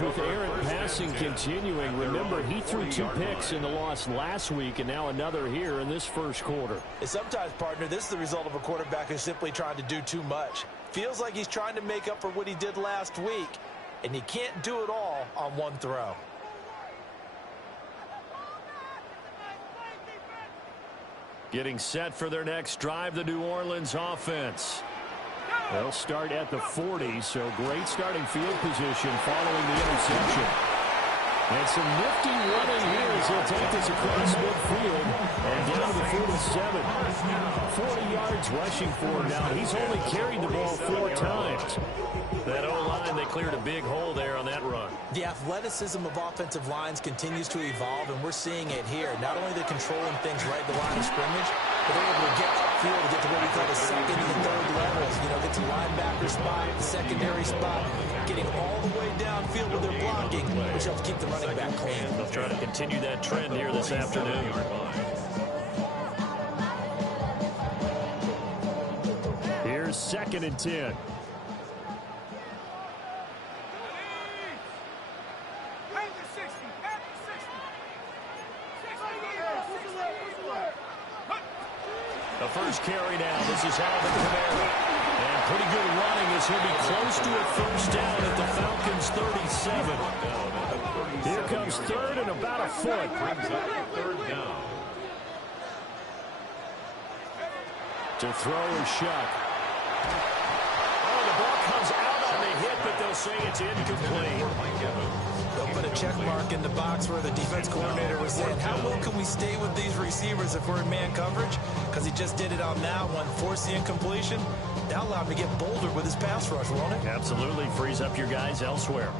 With errant passing continuing, remember he threw 2 picks in the loss last week and now another here in this first quarter. And sometimes, partner, this is the result of a quarterback who's simply trying to do too much. Feels like he's trying to make up for what he did last week, and he can't do it all on one throw. Getting set for their next drive, the New Orleans offense. They'll start at the 40, so great starting field position following the interception. And some nifty running here as he'll take this across midfield and down to the 47. 40 yards rushing for him now. He's only carried the ball 4 times. That O-line, they cleared a big hole there on that run. The athleticism of offensive lines continues to evolve, and we're seeing it here. Not only they're controlling things right at the line of scrimmage, but they're able to get upfield to get to what we call the second and the third levels. You know, get to linebacker spot, the secondary spot, getting all the way downfield with their blocking, which helps keep the running back clean. They'll try to continue that trend here this afternoon. Here's 2nd and 10. The first carry now. This is Alvin Kamara. And pretty good running as he'll be close to a first down at the Falcons' 37. Here comes 3rd and about a foot. Third down. To throw is Shuck. Oh, the ball comes out on the hit, but they'll say it's incomplete. They'll put a check mark in the box where the defense coordinator was saying, how well can we stay with these receivers if we're in man coverage? Because he just did it on that one, forced the incompletion. That allowed him to get bolder with his pass rush, won't it? Absolutely frees up your guys elsewhere.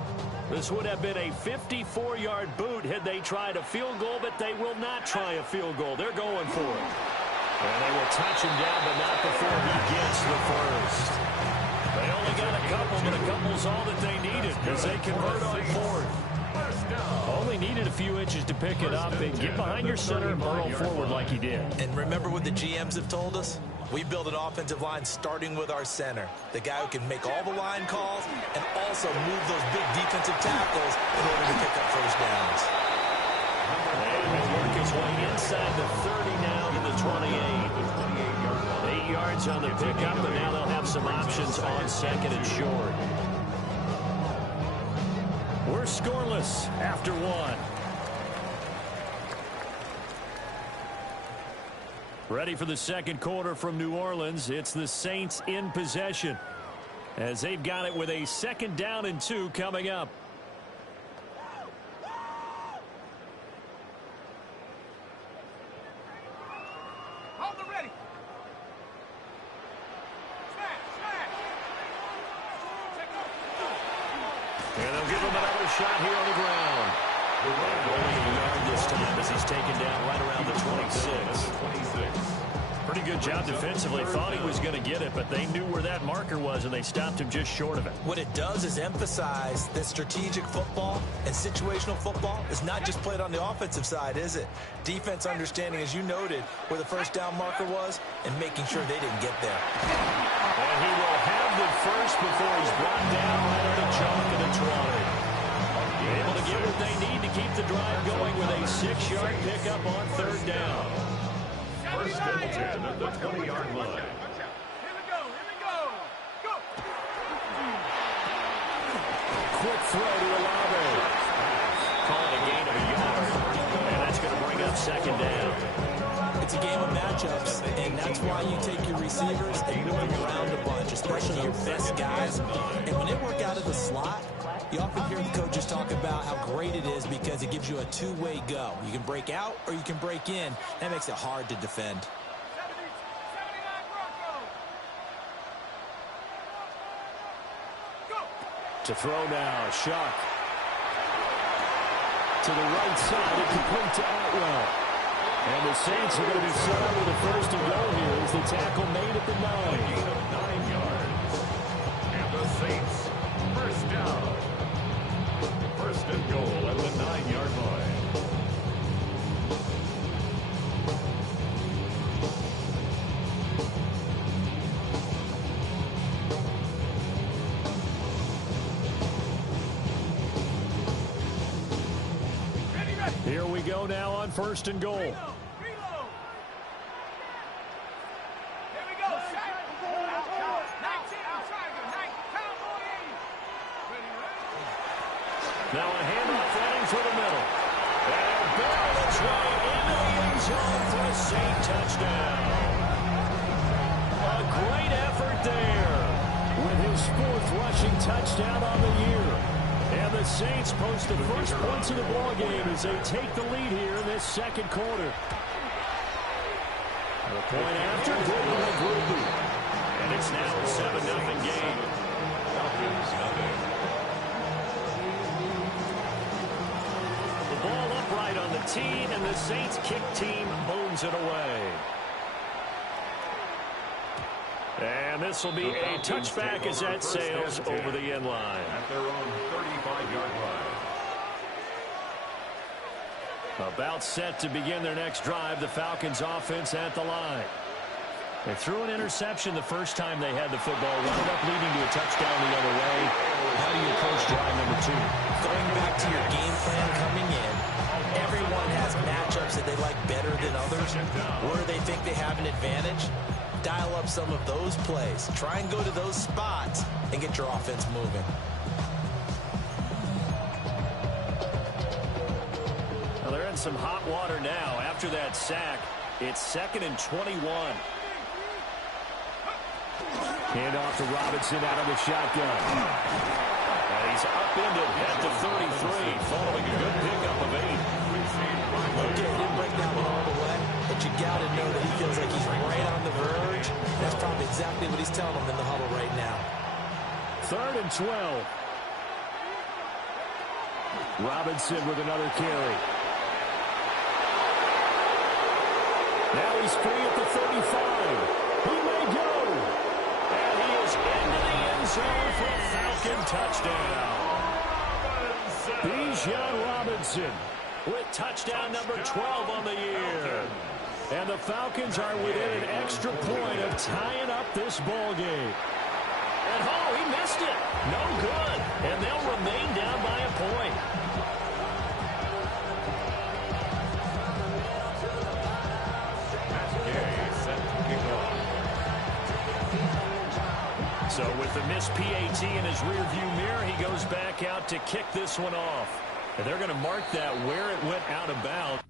This would have been a 54-yard boot had they tried a field goal, but they will not try a field goal. They're going for it. And they will touch him down, but not before he gets the first. They only got a couple, but a couple's all that they needed as they convert on 4th. Only needed a few inches to pick it up and get behind your center and burrow forward like he did. And remember what the GMs have told us? We build an offensive line starting with our center, the guy who can make all the line calls and also move those big defensive tackles in order to pick up first downs. And he'll work his way inside the 30 now to the 28. 8 yards on the pickup, and now they'll have some options on 2nd and short. We're scoreless after 1. Ready for the second quarter from New Orleans. It's the Saints in possession as they've got it with a 2nd down and 2 coming up. And they'll give him another shot here on the ground. Only a yard this time as he's taken down right around the 26. Pretty good job defensively. Thought he was going to get it, but they knew where that marker was, and they stopped him just short of it. What it does is emphasize that strategic football and situational football is not just played on the offensive side, is it? Defense understanding, as you noted, where the first down marker was and making sure they didn't get there. And he will have the first before he's brought down right at the chalk of the 20. Able to get what they need to keep the drive going with a 6-yard pickup on 3rd down. First and 10 at the 20-yard line. Here we go. Go. Quick throw to Olave. Calling a gain of a yard. And that's going to bring up 2nd down. It's a game of matchups, and that's why you take your receivers and move them around a bunch, especially your best guys. And when they work out of the slot, you often hear the coaches talk about how great it is because it gives you a two-way go. You can break out or you can break in. That makes it hard to defend. To throw now, Shuck. To the right side, and complete to Atwell. And the Saints are going to be set up with a first and goal here as the tackle made at the 9. 9 yards. And the Saints, first down. First and goal at the 9-yard line. go now on 1st and goal. Now a handoff running for the middle. And barrel its way into the end zone for a Saint touchdown. A great effort there with his 4th rushing touchdown on the year. And the Saints post the first points of the ballgame as they take the lead here in this 2nd quarter. The point after, good by Gruby. And it's now a 7-0 game. Falcons nothing. Ball upright on the tee, and the Saints kick team booms it away. And this will be a touchback as that sails over the end line. At their own 35-yard line. About set to begin their next drive, the Falcons offense at the line. They threw an interception the first time they had the football, wound up leading to a touchdown the other way. How do you approach drive number 2? Going back to your game plan coming in, everyone has matchups that they like better than others. Where they think they have an advantage, dial up some of those plays. Try and go to those spots and get your offense moving. Well, they're in some hot water now. After that sack, it's 2nd and 21. Hand off to Robinson out of the shotgun. And he's upended at the 33, following a good pickup of 8. Okay, didn't break down all the way, but you got to know that he feels like he's right on the verge. That's probably exactly what he's telling them in the huddle right now. 3rd and 12. Robinson with another carry. Now he's free at the 35. He may go. And he is into the end zone for a Falcon touchdown. Bijan Robinson with touchdown number 12 on the year. And the Falcons are within an extra point of tying up this ball game. And oh, he missed it. No good. And they'll remain down by a point. So with the missed PAT in his rearview mirror, he goes back out to kick this one off. And they're going to mark that where it went out of bounds.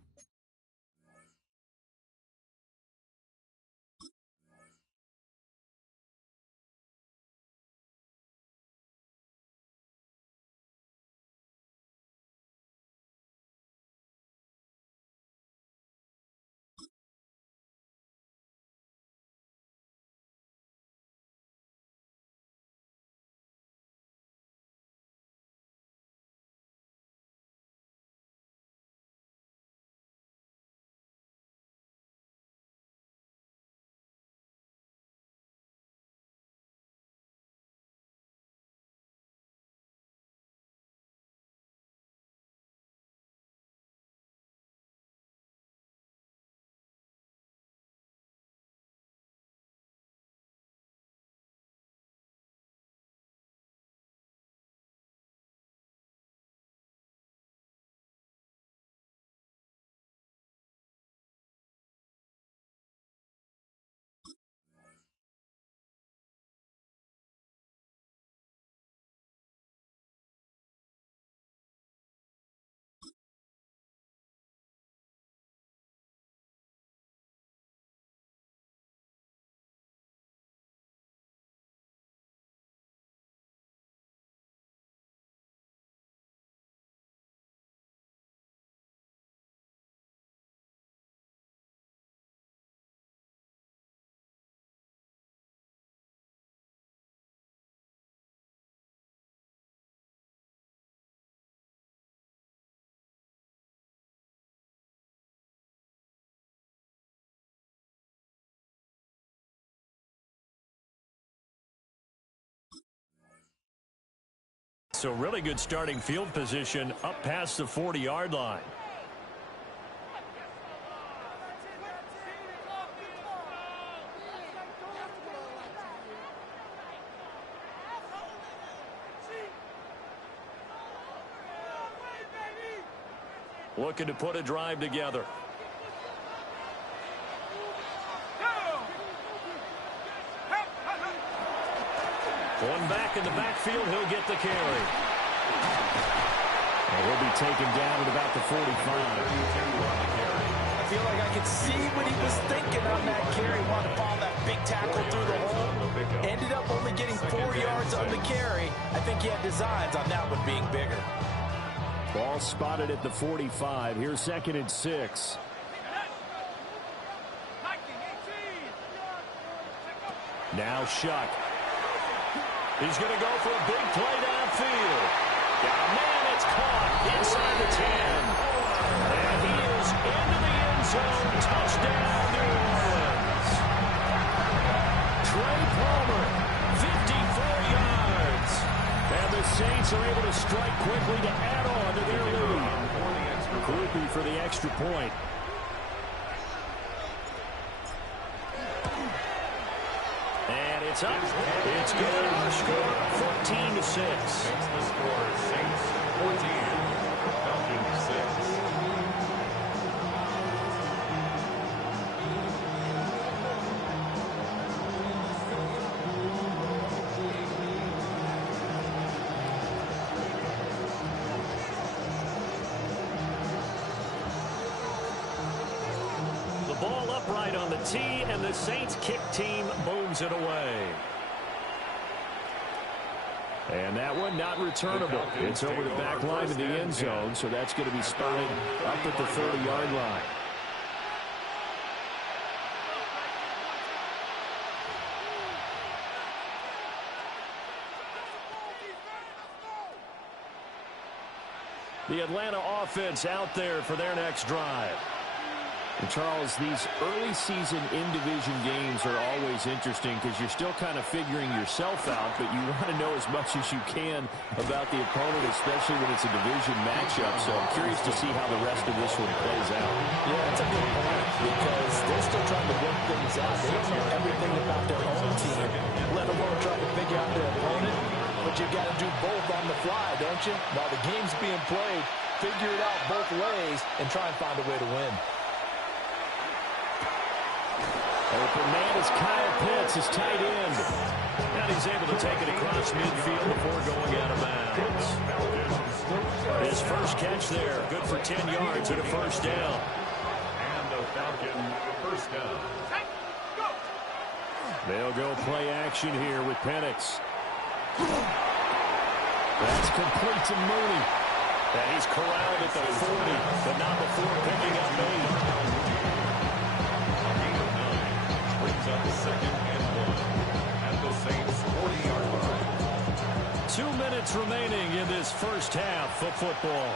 So really good starting field position up past the 40-yard line. looking to put a drive together. One back in the backfield, he'll get the carry. And he'll be taken down at about the 45. I feel like I could see what he was thinking on that carry. Wanted to follow that big tackle through the hole. Ended up only getting 4 yards on the carry. I think he had designs on that one being bigger. Ball spotted at the 45. Here's 2nd and 6. Now Shuck. He's going to go for a big play downfield. Got a man, it's caught inside the 10. And he is into the end zone. Touchdown, New Orleans. Trey Palmer, 54 yards. And the Saints are able to strike quickly to add on to their lead. Groupie for the extra point. And it's up. It's good. Score 14-6. Makes the score Saints 14, Falcons 6. Ball upright on the tee, and the Saints kick team booms it away. And that one not returnable. It's over the back line of the end zone, so that's going to be spotted up at the 30-yard line. The Atlanta offense out there for their next drive. And Charles, these early season in-division games are always interesting because you're still kind of figuring yourself out, but you want to know as much as you can about the opponent, especially when it's a division matchup. So I'm curious to see how the rest of this one plays out. Yeah, that's a good point because they're still trying to work things out. They don't know everything about their own team, let alone try to figure out their opponent. But you got to do both on the fly, don't you? While the game's being played, figure it out both ways and try and find a way to win. Open man is Kyle Pitts, his tight end. And he's able to take it across midfield before going out of bounds. His first catch there, good for 10 yards and a first down. And a Falcon first down. They'll go play action here with Penix. That's complete to Mooney. And he's corralled at the 40, but not before picking up 8. Up 2nd and 1 at the Saints 40-yard line. 2 minutes remaining in this first half of football.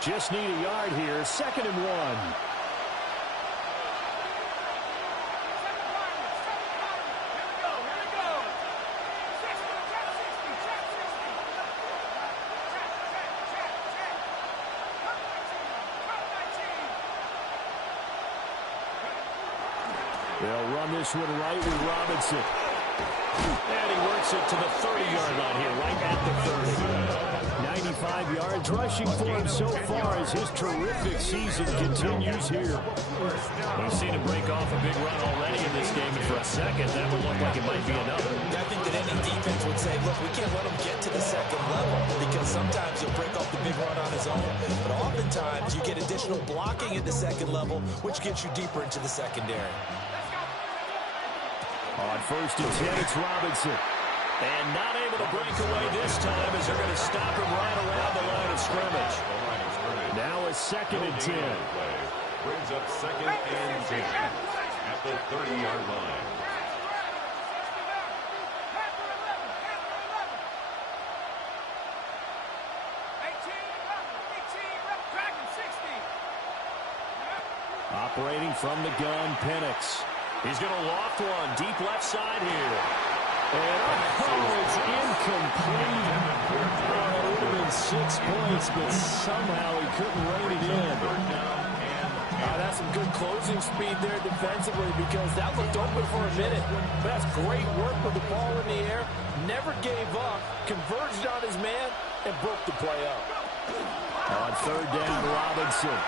Just need a yard here. 2nd and 1. They'll run this one right with Robinson. And he works it to the 30-yard line here, right at the 30. 95 yards rushing for him so far as his terrific season continues here. We've seen him break off a big run already in this game, and for a second, that would look like it might be enough. I think that any defense would say, look, we can't let him get to the 2nd level because sometimes he'll break off the big run on his own. But oftentimes, you get additional blocking at the 2nd level, which gets you deeper into the secondary. On 1st and 10, it's Robinson. And not able to break away this time as they're going to stop him right around the line of scrimmage. Now a 2nd and 10. Brings up 2nd and 10 at the 30-yard line. Operating from the gun, Penix. He's going to loft one deep left side here. And it's incomplete. It would have been 6 points, but somehow he couldn't rein it in. That's some good closing speed there defensively because that looked open for a minute. That's great work with the ball in the air. Never gave up. Converged on his man. and broke the play up. On third down, Robinson.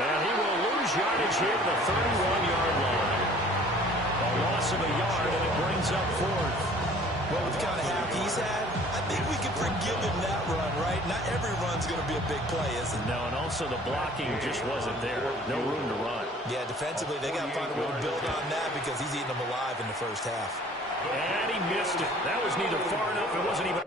And he will lose yardage here to the 31-yard line. A loss of a yard, and it brings up fourth. Well, with the kind of half he's had, I think we can forgive him that run, right? Not every run's going to be a big play, is it? No, and also the blocking just wasn't there. No room to run. Yeah, defensively, they got to find a way to build on that because he's eating them alive in the first half. And he missed it. That was neither far enough. It wasn't even...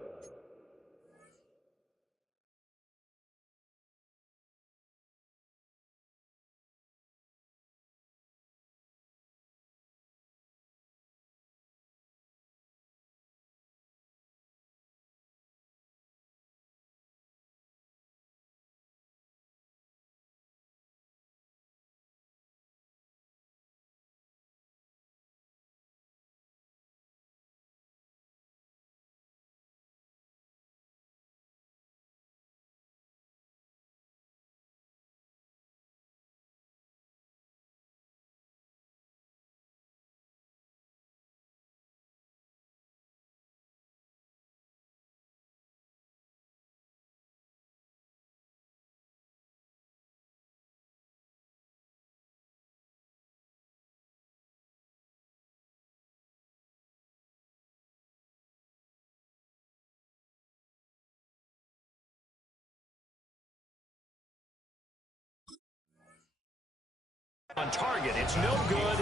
On target, it's no good,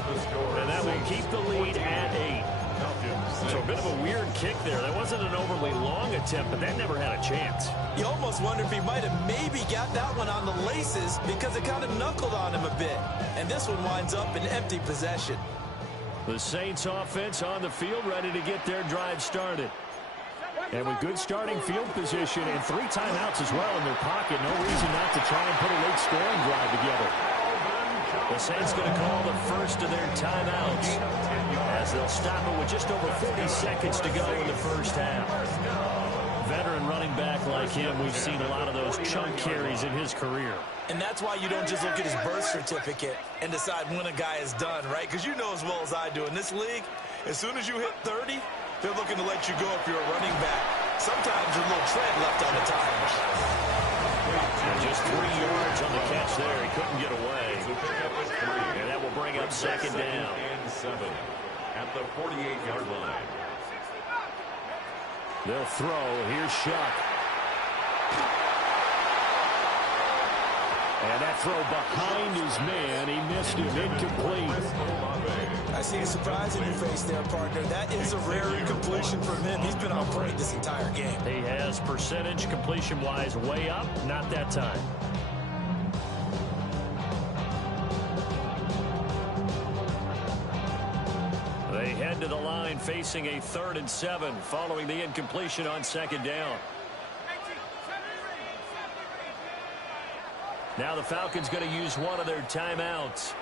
and that will keep the lead at 8. So a bit of a weird kick there. That wasn't an overly long attempt, but that never had a chance. You almost wonder if he might have maybe got that one on the laces because it kind of knuckled on him a bit. And this one winds up in empty possession. The Saints offense on the field, ready to get their drive started. And with good starting field position and 3 timeouts as well in their pocket, no reason not to try and put a late scoring drive together. The Saints going to call the first of their timeouts as they'll stop it with just over 40 seconds to go in the first half. Veteran running back like him, we've seen a lot of those chunk carries in his career. And that's why you don't just look at his birth certificate and decide when a guy is done, right? Because you know as well as I do, in this league, as soon as you hit 30, they're looking to let you go if you're a running back. Sometimes there's a little tread left on the tires. And just 3 yards on the catch there. He couldn't get away. And that will bring up second down. And 7 at the 48-yard line. They'll throw. Here's Shuck. And that throw behind his man. He missed him. Incomplete. I see a surprise in your face there, partner. That is a rare incompletion from him. He's been on point this entire game. He has percentage completion-wise way up. Not that time. They head to the line facing a 3rd and 7 following the incompletion on second down. Now the Falcons going to use one of their timeouts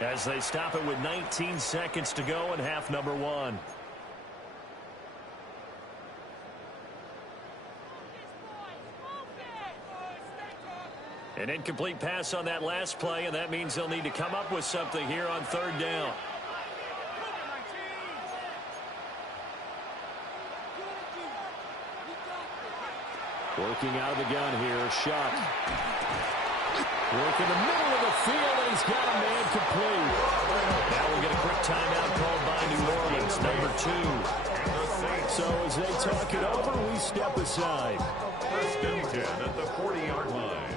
as they stop it with 19 seconds to go in half number 1. An incomplete pass on that last play, and that means they'll need to come up with something here on 3rd down. Working out of the gun here, Shuck. Work in the middle of the field, and he's got a man complete. Now we'll get a quick timeout called by New Orleans, number 2. So as they talk it over, we step aside. 1st and 10 at the 40-yard line.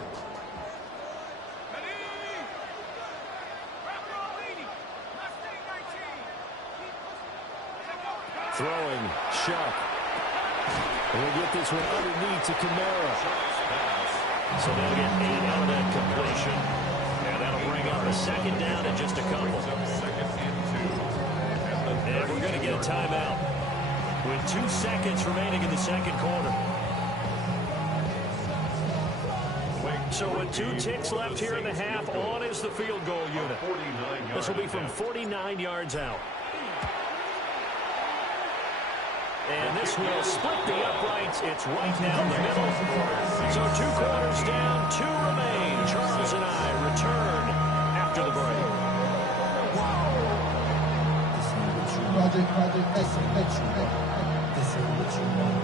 Throwing, Shuck. We'll get this one underneath to Kamara. So they'll get 8 out of that completion. And that'll bring up a second down in just a couple. And we're going to get a timeout with 2 seconds remaining in the second quarter. So with 2 ticks left here in the half, on is the field goal unit. This will be from 49 yards out. And this will split the uprights. It's right down the middle. So 2 quarters down, 2 remain. Charles and I return after the break. This is what you want.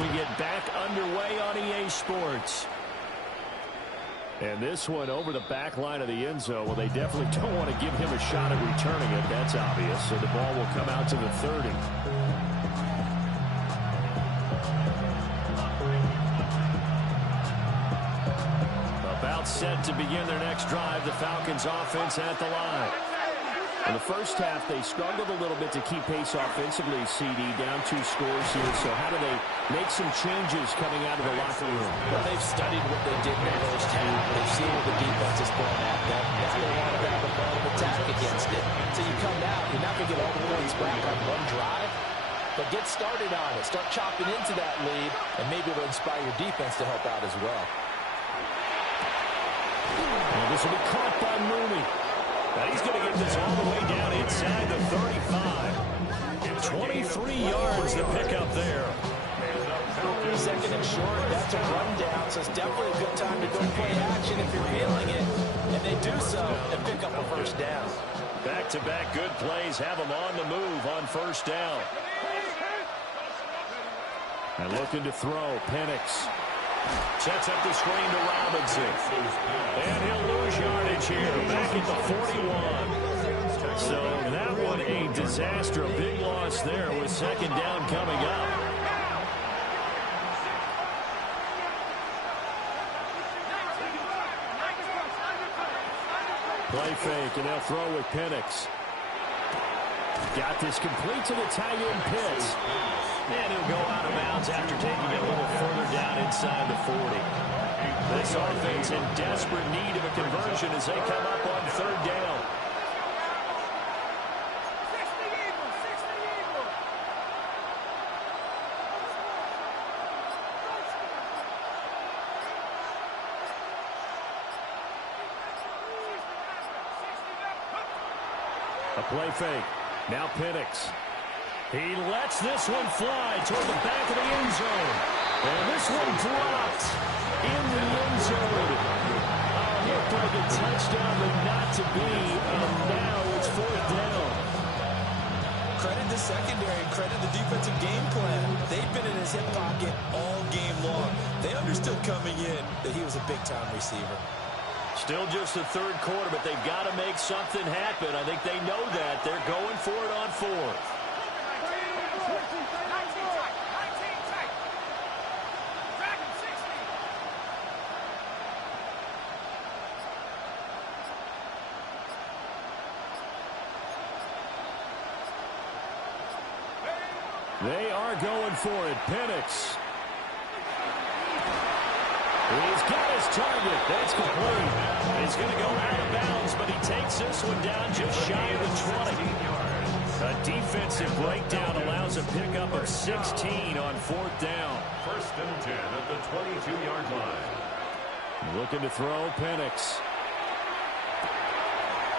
we get back underway on EA Sports. And this one over the back line of the end zone. Well, they definitely don't want to give him a shot at returning it. That's obvious. So the ball will come out to the 30. About set to begin their next drive. The Falcons offense at the line. In the first half, they struggled a little bit to keep pace offensively, CD, down 2 scores here. So how do they make some changes coming out of the locker room? Well, they've studied what they did in the first half. They've seen what the defense is throwing at them. Now they want to have a plan of attack against it. So you come out, you're not going to get all the points back on one drive, but get started on it. Start chopping into that lead, and maybe it'll inspire your defense to help out as well. And this will be caught by Mooney. Now he's going to get this all the way down inside the 35. 23 yards to pick up there. Second and short, that's a rundown, so it's definitely a good time to go play action if you're feeling it. And they do so and pick up a first down. Back-to-back good plays have them on the move on first down. And looking to throw, Penix. Sets up the screen to Robinson. And he'll lose yardage here, back at the 41. So that one a disaster, a big loss there with second down coming up. Play fake, and they'll throw with Penix. Got this complete to the tight end Pitts. And he'll go out of bounds after taking it a little further down inside the 40. This offense in desperate need of a conversion as they come up on third down. A play fake. Now Penix. He lets this one fly toward the back of the end zone. And this one dropped in the end zone. Looked like a touchdown, but not to be. And now it's fourth down. Credit the secondary, credit the defensive game plan. They've been in his hip pocket all game long. They understood coming in that he was a big-time receiver. Still just the third quarter, but they've got to make something happen. I think they know that. They're going for it on fourth. They are going for it. Penix. He's got his target. That's complete. He's going to go out of bounds, but he takes this one down just shy of the 20. A defensive breakdown allows a pickup of 16 on fourth down. First and 10 at the 22-yard line. Looking to throw, Penix.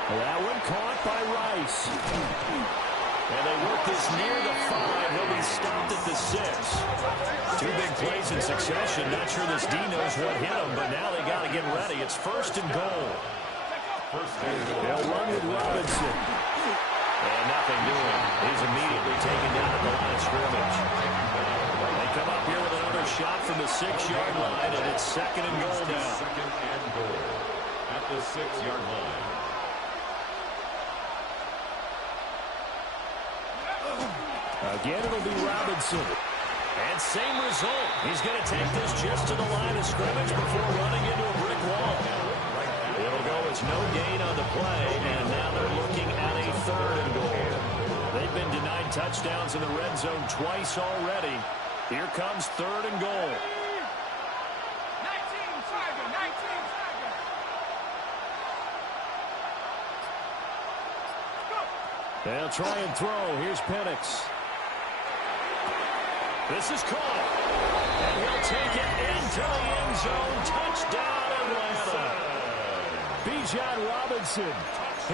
That one caught by Rice. And they work this near the 5. He'll be stopped at the 6. 2 big plays in succession. Not sure this D knows what hit him, but now they got to get ready. It's first and goal. They'll run with Robinson. And nothing doing. He's immediately taken down at the line of scrimmage. They come up here with another shot from the 6-yard line, and it's second and goal now. Second and goal at the 6-yard line. Again, it'll be Robinson. And same result. He's going to take this just to the line of scrimmage before running into a brick wall. It'll go. It's no gain on the play, and now they're looking at a third and goal. They've been denied touchdowns in the red zone twice already. Here comes third and goal. They'll try and throw. Here's Penix. This is caught. And he'll take it into the end zone. Touchdown, Atlanta. Bijan Robinson.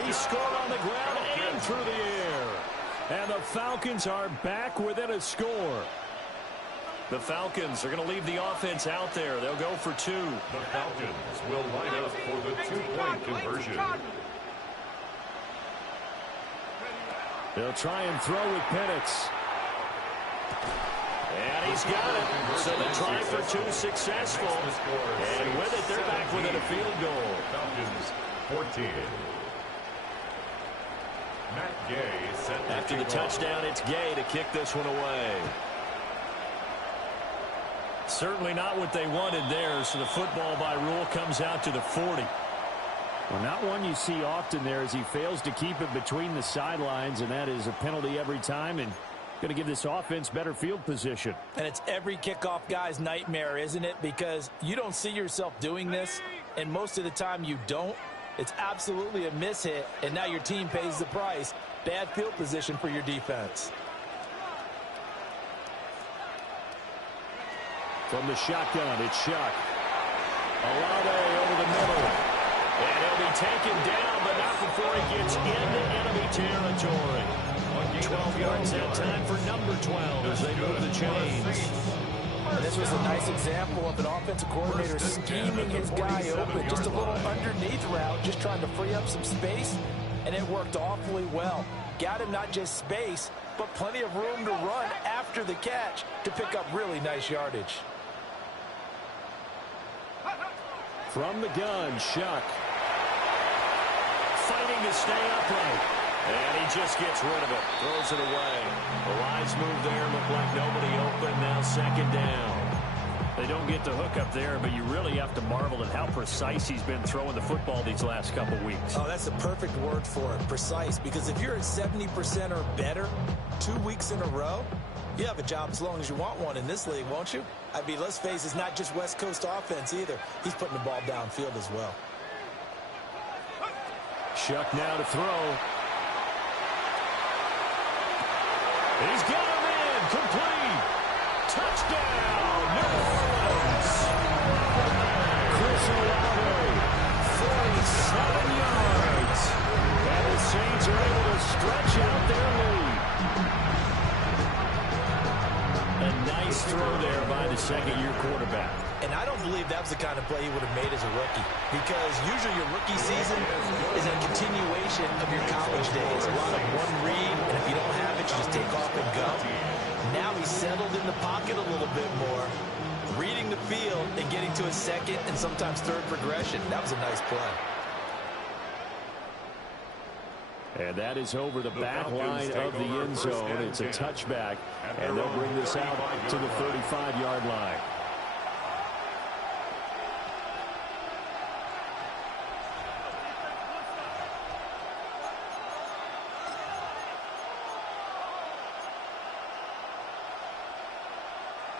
He scored on the ground and through the air. And the Falcons are back within a score. The Falcons are going to leave the offense out there. They'll go for 2. The Falcons will line up for the 2-point conversion. They'll try and throw with Penix. And he's got it. So the try for two successful. And with it, they're back within a field goal. Falcons 14. Matt Gay set after the touchdown, it's Gay to kick this one away. Certainly not what they wanted there, so the football by rule comes out to the 40. Well, not one you see often there as he fails to keep it between the sidelines, and that is a penalty every time and going to give this offense better field position. And it's every kickoff guy's nightmare, isn't it? Because you don't see yourself doing this, and most of the time you don't. It's absolutely a mishit, and now your team pays the price. Bad field position for your defense. From the shotgun, it's Shuck. Olave over the middle. And he'll be taken down, but not before he gets into enemy territory. 12 yards that time for number 12 as they move the chains. And this was a nice example of an offensive coordinator scheming his guy open. Just a little underneath route, just trying to free up some space, and it worked awfully well. Got him not just space, but plenty of room to run after the catch to pick up really nice yardage. From the gun, Shuck. Fighting to stay upright. And he just gets rid of it. Throws it away. The wise move there. Looked like nobody open. Now second down. They don't get the hook up there, but you really have to marvel at how precise he's been throwing the football these last couple weeks. Oh, that's the perfect word for it, precise. Because if you're at 70% or better 2 weeks in a row, you have a job as long as you want one in this league, won't you? I mean, let's face it, it's not just West Coast offense either. He's putting the ball downfield as well. Shuck now to throw. He's got him in. Complete. Touchdown, New Orleans. Chris Olave, 47 yards. And the Saints are able to stretch out their lead. A nice throw there by the second-year quarterback. And I don't believe that was the kind of play he would have made as a rookie. Because usually your rookie season is a continuation of your college days. A lot of one read, and if you don't have it, you just take off and go. Now he's settled in the pocket a little bit more, reading the field and getting to a second and sometimes third progression. That was a nice play. And that is over the back line of the end zone. It's a touchback, and they'll bring this out to the 35-yard line.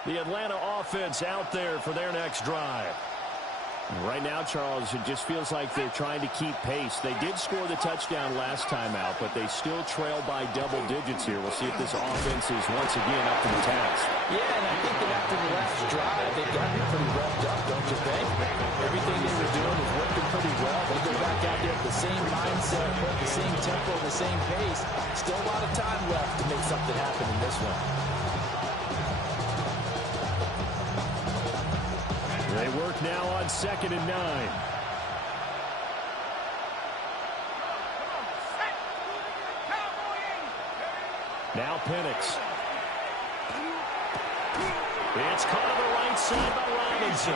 The Atlanta offense out there for their next drive. Right now, Charles, it just feels like they're trying to keep pace. They did score the touchdown last time out, but they still trail by double digits here. We'll see if this offense is once again up to the task. Yeah, and I think that after the last drive, they've gotten pretty revved up, don't you think? Everything they were doing was working pretty well. They go back out there with the same mindset, the same tempo, the same pace. Still a lot of time left to make something happen in this one. They work now on 2nd and 9. Now Penix. It's caught on the right side by Robinson.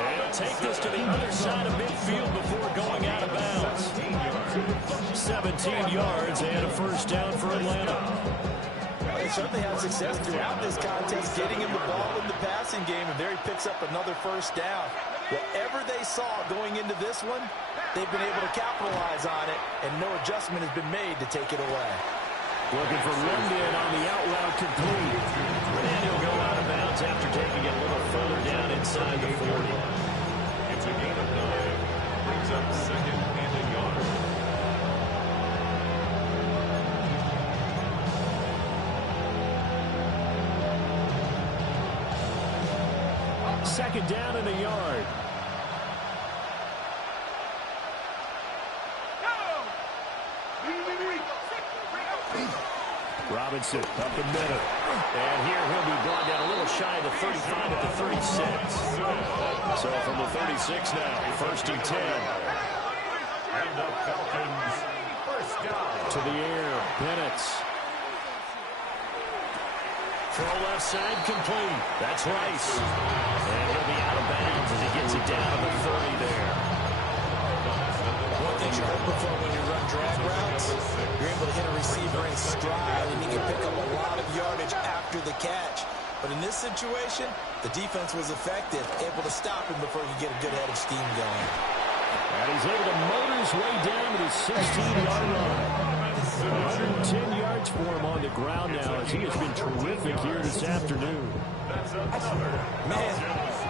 And he'll take this to the other side of midfield before going out of bounds. 17 yards and a first down for Atlanta. They certainly had success throughout this contest, getting him the ball in the passing game, and there he picks up another first down. Whatever they saw going into this one, they've been able to capitalize on it, and no adjustment has been made to take it away. Looking for London on the out route complete. And he'll go out of bounds after taking it a little further down inside the 40. It's a gain of 9. Brings up 2nd and a yard. Second down and a yard. Robinson up the middle. And here he'll be brought down a little shy of the 35 at the 36. So from the 36 now, 1st and 10. And the Falcons first down. To the air, Penix. Throw left side complete. That's Rice. And he'll be out of bounds as he gets it down to the 30 there. One thing you're hoping for when you run drag routes, you're able to hit a receiver in stride, and he can pick up a lot of yardage after the catch. But in this situation, the defense was effective, able to stop him before he could get a good head of steam going. And he's able to motor his way down to the 16-yard line. 110 yards for him on the ground now as he has been terrific here this afternoon. Man,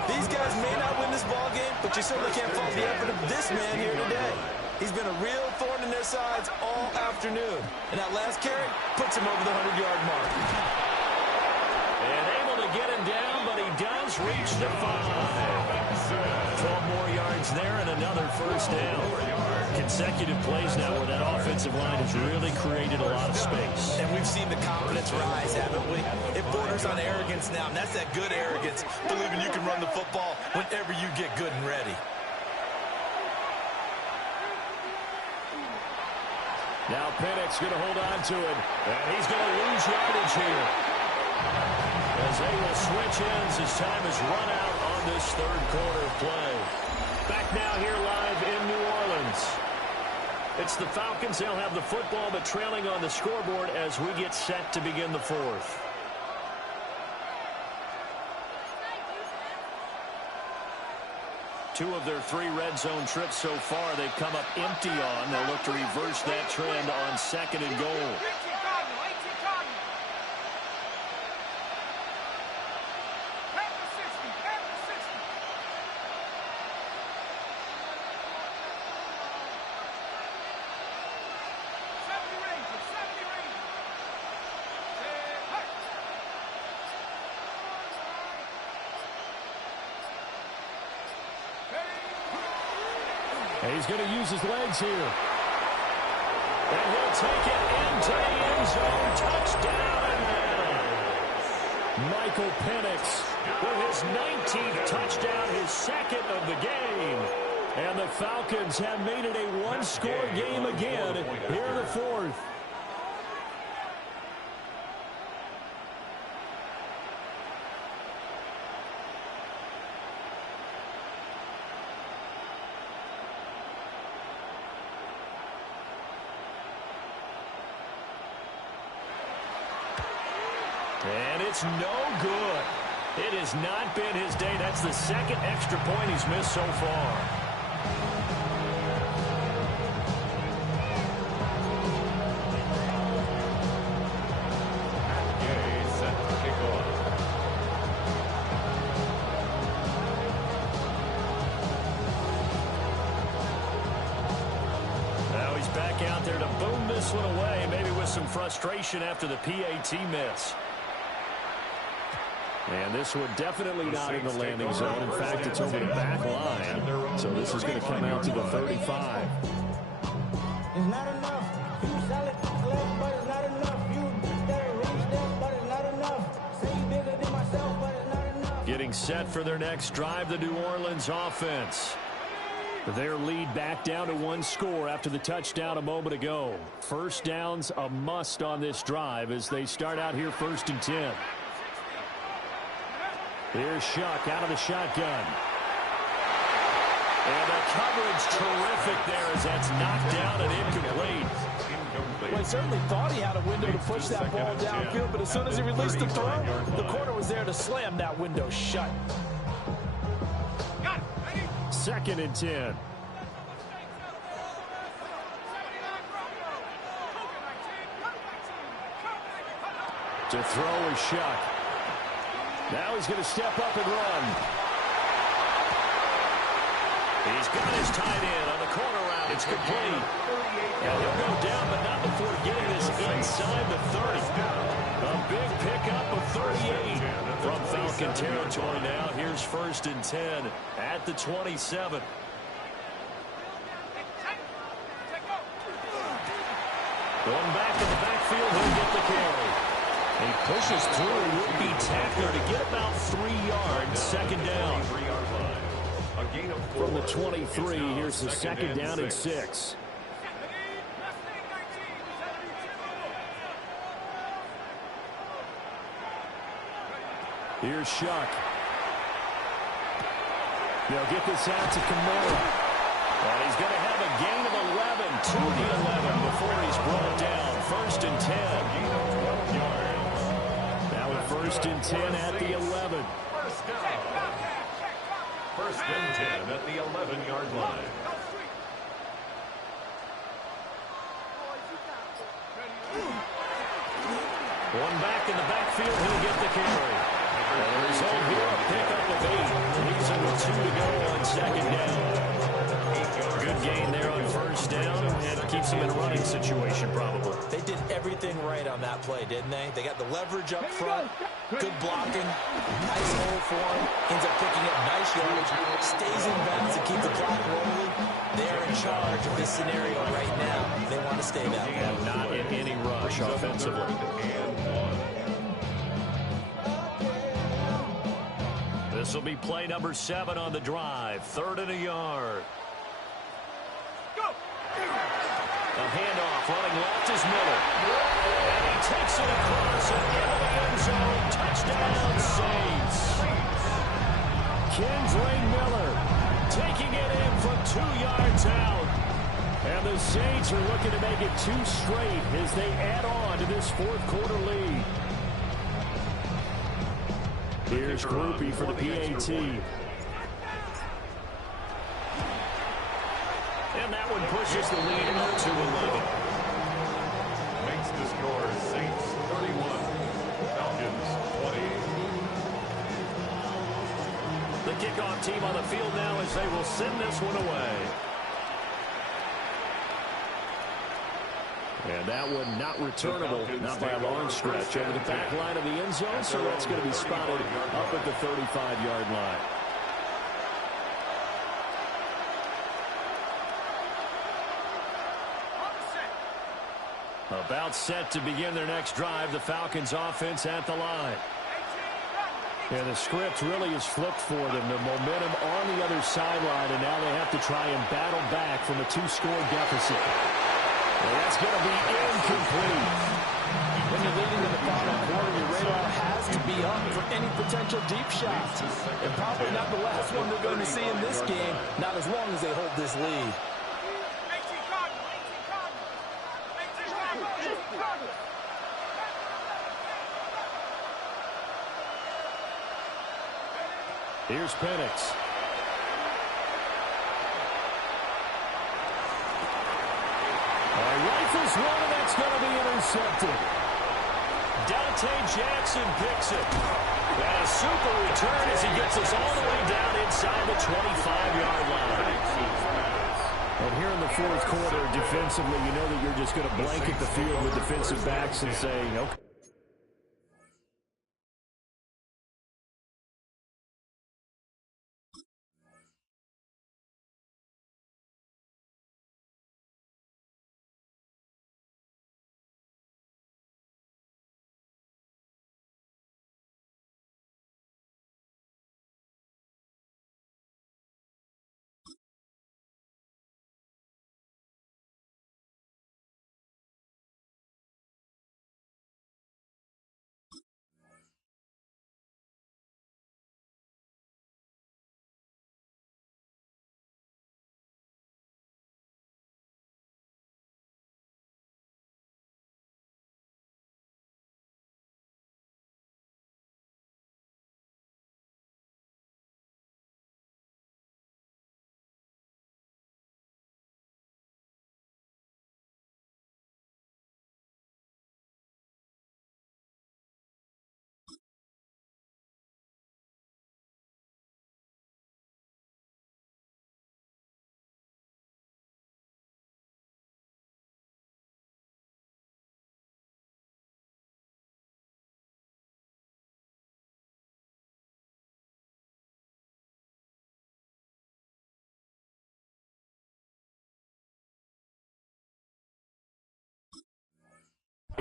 these guys may not win this ball game, but you certainly can't fault the effort of this man here today. He's been a real thorn in their sides all afternoon. And that last carry puts him over the 100-yard mark. And able to get him down, but he does reach the 5. 12 more yards there and another first down. Consecutive plays now where that offensive line has really created a lot of space. And we've seen the confidence rise, haven't we? It borders on arrogance now, and that's that good arrogance, believing you can run the football whenever you get good and ready. Now Pennick's going to hold on to it, and he's going to lose yardage here. As they will switch ends as time is run out on this third quarter play. Back now here live in New Orleans. It's the Falcons. They'll have the football, but trailing on the scoreboard as we get set to begin the fourth. Two of their 3 red zone trips so far they've come up empty on. They'll look to reverse that trend on 2nd and goal. He's going to use his legs here. And he'll take it into the end zone. Touchdown. Michael Penix with his 19th touchdown, his 2nd of the game. And the Falcons have made it a one-score game again here in the fourth. And it's no good. It has not been his day. That's the 2nd extra point he's missed so far. Set to kick off. Now he's back out there to boom this one away, maybe with some frustration after the PAT miss. And this one definitely not in the landing zone. In fact, it's over the back line. So this is going to come out to the 35. It's not enough. You sell it left, but it's not enough. You stay reach them, but it's not enough. Say you bigger than myself, but it's not enough. Getting set for their next drive, the New Orleans offense. Their lead back down to 1 score after the touchdown a moment ago. First down's a must on this drive as they start out here 1st and 10. Here's Shuck out of the shotgun. And the coverage terrific there as that's knocked down and incomplete. Well, he certainly thought he had a window to push that ball downfield, but as soon as he released the throw, the corner was there to slam that window shut. 2nd and 10. To throw is Shuck. Now he's going to step up and run. He's got his tight end on the corner route. It's complete. And he'll go down, but not before getting this inside the 30. A big pickup of 38 from Falcon territory now. Here's 1st and 10 at the 27. Going back in the backfield, he'll get the carry. He pushes through a would-be tackler to get about 3 yards. 2nd down. From the 23, here's the 2nd down and 6. Here's Shuck. They'll get this out to Kamara. And he's going to have a gain of 11 to the 11 before he's brought down. 1st and 10. Now with 1st and 10 at the 11. First down. 1st and 10 at the 11-yard line. One back in the backfield, he'll get the carry. And the result here, a pickup of 8. Leaves him with 2 to go on 2nd down. Good gain there on 1st down, and it keeps him in a running situation probably. They did everything right on that play, didn't they? They got the leverage up front, good blocking, nice hole for him, ends up picking up nice yardage, stays in bounds to keep the clock rolling. They're in charge of this scenario right now. They want to stay that way. Not in any rush offensively. This will be play number 7 on the drive. 3rd and a yard. A handoff running left is Miller. And he takes it across and into the end zone. Touchdown, Saints. Kendra Miller taking it in from 2 yards out. And the Saints are looking to make it 2 straight as they add on to this 4th quarter lead. Here's Groupie for the PAT. And that one pushes the lead up to 11. Makes the score Saints 31, Falcons 20. The kickoff team on the field now as they will send this one away. And that one not returnable, not by a long stretch, over the back line of the end zone, so that's going to be spotted up at the 35-yard line. About set to begin their next drive, the Falcons offense at the line. And the script really is flipped for them. The momentum on the other sideline, and now they have to try and battle back from a 2-score deficit. And that's going to be incomplete. When you're leading in the final quarter, your radar has to be up for any potential deep shots. And probably not the last one they're going to see in this game, not as long as they hold this lead. Here's Penix. Rifles one, and that's going to be intercepted. Dante Jackson picks it. And a super return as he gets us all the way down inside the 25-yard line. And here in the 4th quarter, defensively, you know that you're just going to blanket the field with defensive backs and say, okay.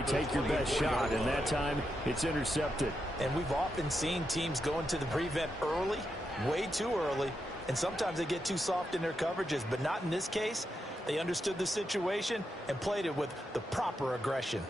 Take your best shot, and that time it's intercepted. And we've often seen teams go into the prevent early, way too early, and sometimes they get too soft in their coverages, but not in this case. They understood the situation and played it with the proper aggression.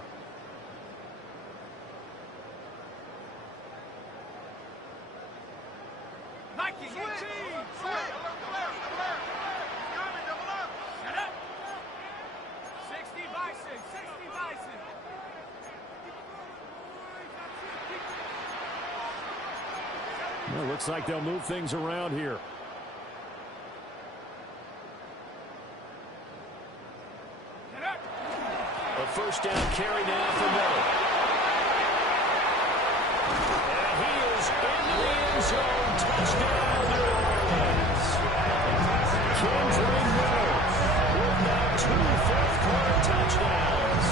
Well, looks like they'll move things around here. A first down carry now for Miller. And he is into the end zone. Touchdown, New Orleans. Kendra Miller with now 2 fourth-quarter touchdowns.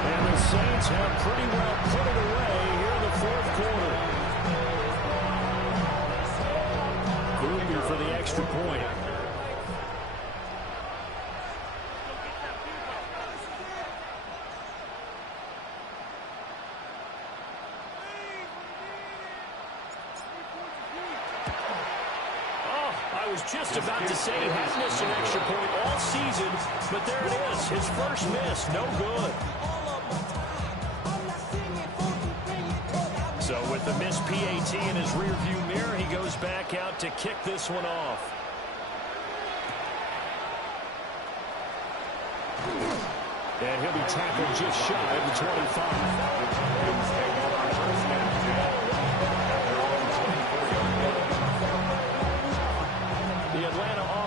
And the Saints have pretty well put it away here in the fourth quarter. Grouping for the extra point. I was just about to say he has missed an extra point all season, but there it is. His first miss, no good. So with the missed PAT in his rearview mirror, he goes back out to kick this one off. And he'll be tackled just shy of the 25.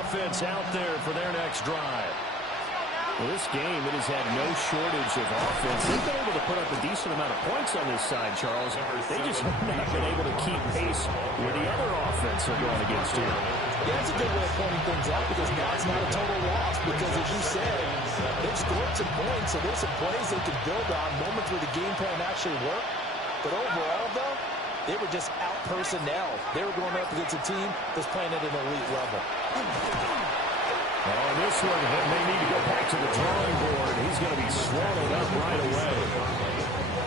Offense out there for their next drive. Well, this game, it has had no shortage of offense. They've been able to put up a decent amount of points on this side, Charles. They just have not been able to keep pace with the other offense they're going against here. Yeah, that's a good way of pointing things out because now it's not a total loss because, as you said, they've scored some points, so there's some plays they can build on, moments where the game plan actually worked. But overall, though, they were just out personnel. They were going up against a team that's playing at an elite level. Oh, this one may need to go back to the drawing board. He's going to be swallowed up right away.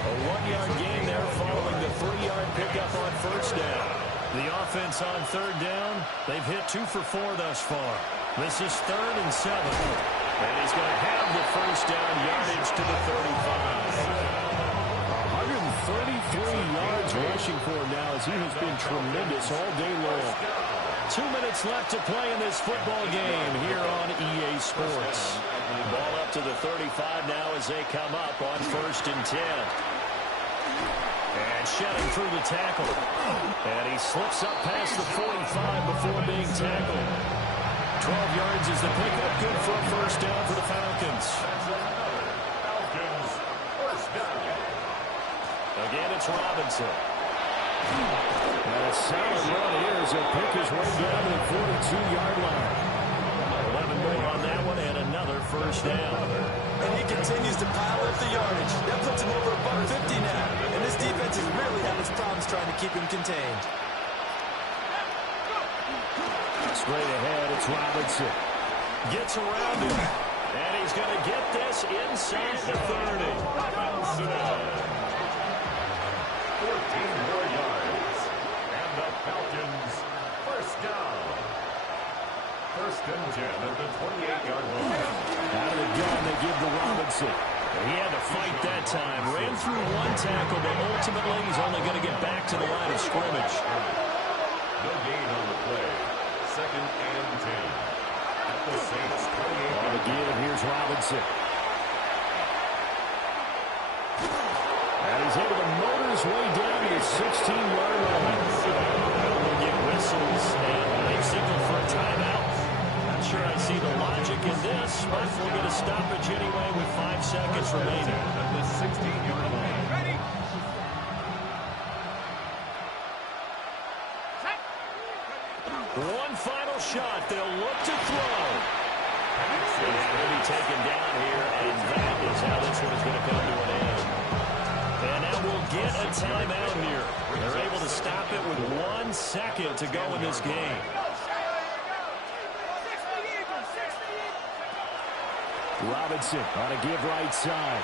A 1-yard gain there following the 3-yard pickup on first down. The offense on third down, they've hit 2 for 4 thus far. This is 3rd and 7. And he's going to have the first down yardage to the 35. 133 yards rushing for him now as he has been tremendous all day long. 2 minutes left to play in this football game here on EA Sports. Ball up to the 35 now as they come up on 1st and 10. And shedding through the tackle. And he slips up past the 45 before being tackled. 12 yards is the pickup. Good for a first down for the Falcons. Again, it's Robinson. And a solid run here as he'll pick his way down to the 42-yard line. 11 more on that one and another first down. And he continues to pile up the yardage. That puts him over $150 now. And this defense has really had its problems trying to keep him contained. Straight ahead, it's Robinson. Gets around him. And he's going to get this inside the 30. 14 more yards. And the Falcons, first down. 1st and 10 at the 28-yard line. Out of the gun, they give to Robinson. He had to fight that time. Ran through 1 tackle, but ultimately he's only going to get back to the line of scrimmage. No gain on the play. 2nd and 10. At the Saints' 28. On the give, and here's Robinson. And he's able to motor his way down to the 16-yard line. We'll get whistles and they signal for a timeout. Not sure I see the logic in this, but we'll get a stoppage anyway with 5 seconds remaining. At the 16-yard line. Ready? One final shot. They'll look to throw. And he'll be taken down here, and that is how this one is going to come to an end. And now we'll get a timeout here. They're able to stop it with 1 second to go in this game. Robinson on a give right side.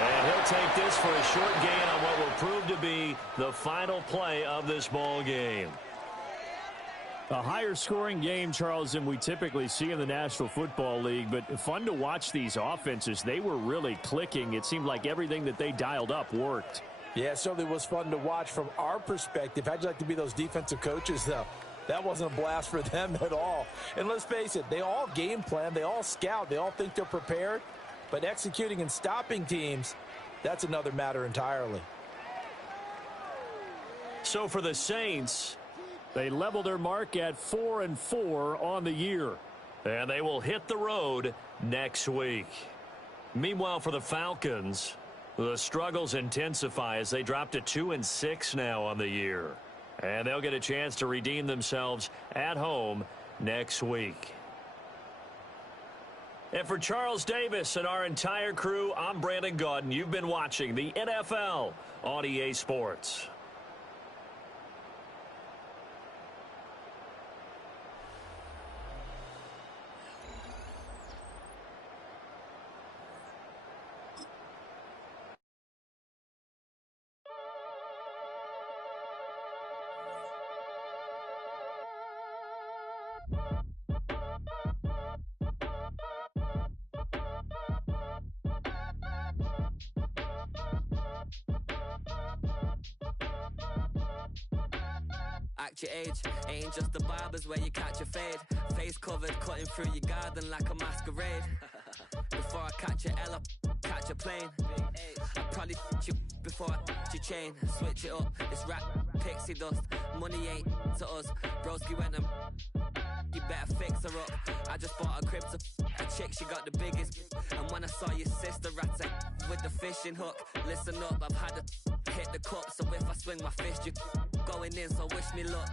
And he'll take this for a short gain on what will prove to be the final play of this ball game. A higher scoring game, Charles, than we typically see in the National Football League, but fun to watch these offenses. They were really clicking. It seemed like everything that they dialed up worked. Yeah, it certainly was fun to watch from our perspective. How'd you like to be those defensive coaches, though? That wasn't a blast for them at all. And let's face it, they all game plan, they all scout, they all think they're prepared, but executing and stopping teams, that's another matter entirely. So for the Saints, they level their mark at 4-4 on the year. And they will hit the road next week. Meanwhile, for the Falcons, the struggles intensify as they drop to 2-6 now on the year. And they'll get a chance to redeem themselves at home next week. And for Charles Davis and our entire crew, I'm Brandon Gaudin. You've been watching the NFL on EA Sports. Act your age, ain't just the barbers where you catch a fade. Face covered, cutting through your garden like a masquerade. Before I catch a L up, catch a plane. I probably you before I your chain. Switch it up, it's rap, pixie dust. Money ain't to us. Broski went and you better fix her up. I just bought a crib to a chick, she got the biggest. And when I saw your sister rat with the fishing hook, listen up, I've had to hit the cup. So if I swing my fist, you going in, so wish me luck.